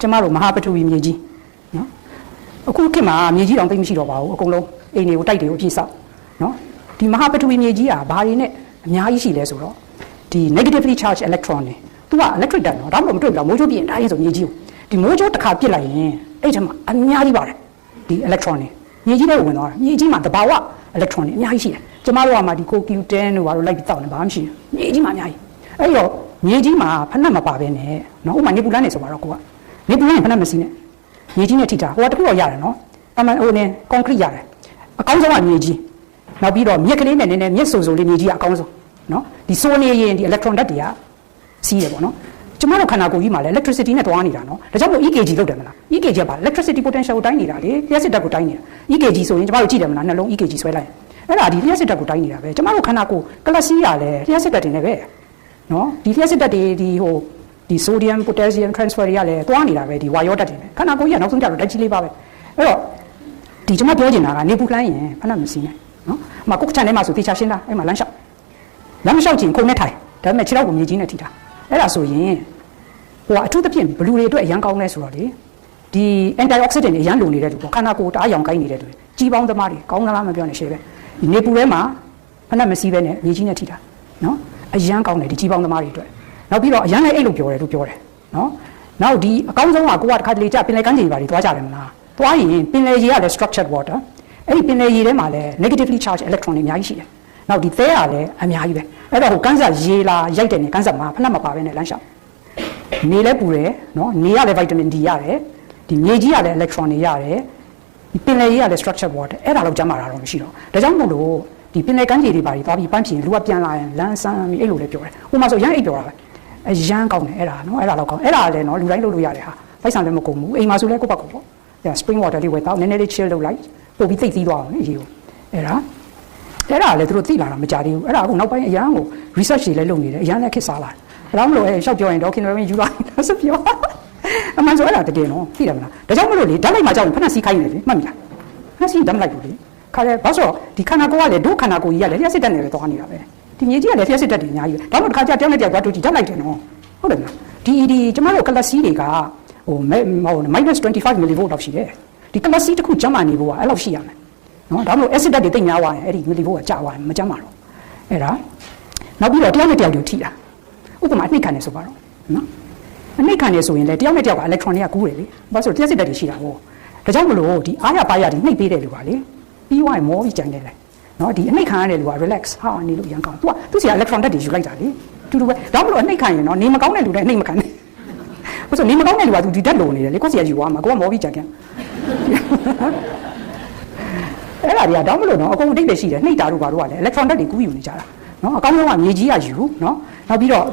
ကျမတို့မဟာပထဝီမြေကြီးနော်အခုခေတ်မှာမြေကြီးတောင်သိမရှိတော့ပါဘူးအကုန်လုံးအိမ်တွေကိုတိုက်တွေကိုအပြည့်ဆောက်နော်ဒီမဟာပထဝီမြေကြီးကဘာတွေနဲ့အများကြီးရှိလဲဆိုတော့ဒီ negatively charged electron တွေသူက electric ဓာတ်နော်ဒါမှမဟုတ်မတွေ့ဘူးလားမိုးချိုးပြင်းတိုင်းဆိုမြေကြီးကိုဒီမိုးချိုးတစ်ခါပြစ်လိုက်ရင်အဲ့ထဲမှာအများကြီးပါတယ်ဒီ electron တွေမြေကြီးထဲဝင်သွားတာမြေကြီးမှာတဘာဝ electron တွေအများကြီးရှိတယ်ကျမတို့ကမှဒီ CoQ10 တို့ဘာလို့လိုက်ပြီးတောက်နေဘာမှမရှိဘူးမြေကြီးမှာအများကြီးအဲ့တော့မြေကြီးမှာဖက်နှက်မပါဘဲနဲ့နော်ဥပမာနေပူလန်းနေဆိုပါတော့ကိုကနေပူလန်းဖက်နှက်မစီးနဲ့မြေကြီးနဲ့ထိတာဟိုကတခုတော့ရတယ်နော်အမှန်ဟိုနေ concrete ရတယ်အကောင်းဆုံးကမြေကြီးနောက်ပြီးတော့မြက်ကလေးနဲ့နည်းနည်းမြက်ဆိုလေးမြေကြီးကအကောင်းဆုံးနော်ဒီဆိုနေရင်ဒီ electron ဓာတ်တွေကစီးတယ်ပေါ့နော်ကျမတို့ခန္ဓာကိုယ်ကြီးမှာလည်း electricity နဲ့တွားနေတာနော်ဒါကြောင့်မို့ EKG လုပ်တယ်မလား EKG ကပါ electricity potential ကိုတိုင်းနေတာလေလျှက်စစ်ဓာတ်ကိုတိုင်းနေတာ EKG ဆိုရင်ကျမတို့ကြည့်တယ်မလားနှလုံး EKG ဆွဲလိုက်အဲ့ဒါဒီလျှက်စစ်ဓာတ်ကိုတိုင်းနေတာပဲကျမတို့ခန္ဓာကိုယ်ကလပ်စီးရလဲလျှက်စစ်ဓာတ်တွေနဲ့ပဲနော်ဒီလျှက်စစ်ဓာတ်တွေဒီဟိုဒီ sodium potassium transfer တွေကလည်းတွားနေတာပဲဒီဝါရောဓာတ်တွေပဲခန္ဓာကိုယ်ကြီးကနောက်ဆုံးကျတော့ဓာတ်ကြီးလေးပါပဲအဲ့တော့ဒီကျမပြောချင်တာကနေပူလှမ်းရင်ဖဏမစီးနဲ့နော်အမကုတ်ချန်ထဲမှာဆိုတေချာရှင်းတာအဲ့မှာလမ်းလျှောက်ချင်ခုံနဲ့ထိုင်ဒါပေမဲ့ခြေထောက်ကိုမြေကြီးနဲ့ထိတာအဲ့ဒါဆိုရင်ဟိုအထူးသဖြင့်ဘလူတွေအတွက်အရန်ကောင်းလဲဆိုတော့လေဒီ antioxidant တွေအရန်လိုနေတဲ့သူပေါ့ခန္ဓာကိုယ်တအားရောင်ကိုင်းနေတဲ့သူကြီးပေါင်းသမားတွေကောင်းသလားမပြောနဲ့ရှယ်ပဲဒီနေပူထဲမှာဖဏမစီးပဲနဲ့မြေကြီးနဲ့ထိတာနော်အရန်ကောင်းတယ်ဒီကြီးပေါင်းသမားတွေအတွက်နောက်ပြီးတော့အရန်လည်းအိတ်လို့ပြောတယ်လို့ပြောတယ်နော်နောက်ဒီအကောင်းဆုံးကကိုကတစ်ခါတလေကြပင်လယ်ကမ်းခြေတွေပါတွေတွားကြတယ်မလားတွားရင်ပင်လယ်ရေကလည်း structured water အဲ့ဒီပင်လယ်ရေထဲမှာလည်း negatively charged electron တွေအများကြီးရှိတယ်နောက်ဒီသဲကလည်းအများကြီးပဲအဲ့တော့ဟိုကန်းစားရေလာရိုက်တယ်နေကန်းစားမှာဖဏမပါပဲနဲ့လမ်းလျှောက်နေလည်းပူတယ်နော်နေရလည်း vitamin D ရတယ်ဒီမြေကြီးကလည်း electron တွေရတယ်ဒီပင်လယ်ရေကလည်း structured water အဲ့ဒါတော့ကျမ်းမာတာတော့မရှိတော့ဒါကြောင့်မို့လို့ဒီပင်လယ်ကမ်းခြေတွေပါတွေသွားပြီးပန်းဖြင်လူကပြန်လာရင်လမ်းဆန်းပြီးအဲ့လိုလည်းပြောတယ်ဥပမာဆိုရမ်းအိတ်ပြောတာပဲအရန်ကောင်းတယ်အဲ့ဒါနော်အဲ့ဒါတော့ကောင်းအဲ့ဒါလည်းနော်လူတိုင်းလုပ်လို့ရတယ်ဟာပိုက်ဆံလည်းမကုန်ဘူးအိမ်မှာဆိုလည်းကိုယ့်ဘက်ကိုပေါ့ spring water လေးဝယ်တော့နည်းနည်းလေး chill လုပ်လိုက်ပို့ပြီးသိပ်သီးသွားအောင်လေရေကိုအဲ့ဒါလည်းသူတို့သိလာတာမကြသေးဘူးအဲ့ဒါကနောက်ပိုင်းအရန်ကို research တွေလည်းလုပ်နေတယ်အရန်လည်းခက်စားလာတယ်အဲ့တော့မလို့ရှောက်ပြောရင်တော့ခင်ဗျားယူလာတယ်ဆိုပြောအမှန်ဆိုအဲ့ဒါတကယ်နော်သိတယ်မလားဒါကြောင့်မလို့လေဓာတ်လိုက်မှကြောက်ရင်ဖဏစီးခိုင်းနေလေမှတ်မိလားဖဏစီးဓာတ်လိုက်ဘူးလေခါရဲဘာဆိုဒီခန္ဓာကိုယ်ကလေဒုခန္ဓာကိုယ်ကြီးကလေလျှက်စစ်တက်နေပဲသွားနေတာပဲဒီမြေကြီးကလည်းလျှက်စစ်တက်တွေအများကြီးပဲဒါမှမဟုတ်တစ်ခါကျတောင်းနဲ့ပြောက်သွားတူကြည့်ဓာတ်လိုက်တယ်နော်ဟုတ်တယ်မလားဒီကျမတို့ကလပ်စီးတွေကဟို-25 millivolt လောက်ရှိတယ်ဒီကလပ်စီးတစ်ခုကျမ်းမာနေဖို့ကအဲ့လောက်ရှိရမယ်နော်ဒါမှမဟုတ် acid ဓာတ်တွေတိတ်များသွားရင်အဲ့ဒီ millivolt ကကျသွားရင်မကျမ်းမာတော့အဲ့ဒါနောက်ပြီးတော့တယောက်နဲ့တယောက်တူထိတာဥပမာအနှိမ့်ခံနေဆိုပါတော့နော်အနှိမ့်ခံနေဆိုရင်လေတယောက်နဲ့တယောက်က electron တွေကကူးတယ်လေဘာလို့ဆိုလျှက်စစ်ဓာတ်တွေရှိတာပေါ့ဒါကြောင့်မလို့ဒီအားရပါရဒီနှိမ့်ပေးတယ်လူပါလေပြီးသွားရင်မောပြီးကြံနေတယ်နော်ဒီအနှိမ့်ခံရတဲ့လူက relax ဟာနေလို့ရန်ကောင်းသူစီက electron ဓာတ်တွေယူလိုက်တာလေတူတူပဲဒါမှမဟုတ်အနှိမ့်ခံရင်နော်နေမကောင်းတဲ့လူတိုင်းအနှိမ့်မခံနဲ့ဘာလို့နေမကောင်းတဲ့လူကသူဒီဓာတ်လိုနေတယ်လေကိုယ့်စီကယူသွားမှာကိုကမောပြီးကြံကန်အဲ့ဒါတွေကတော့မလို့နော်အကုန်အတိတ်ပဲရှိတယ်နှိမ့်တာတို့ဘာတို့ကလည်း electron ဓာတ်တွေကူးယူနေကြတာနော်အကောင်းဆုံးကမြေကြီးကယူနော်နောက်ပြီးတော့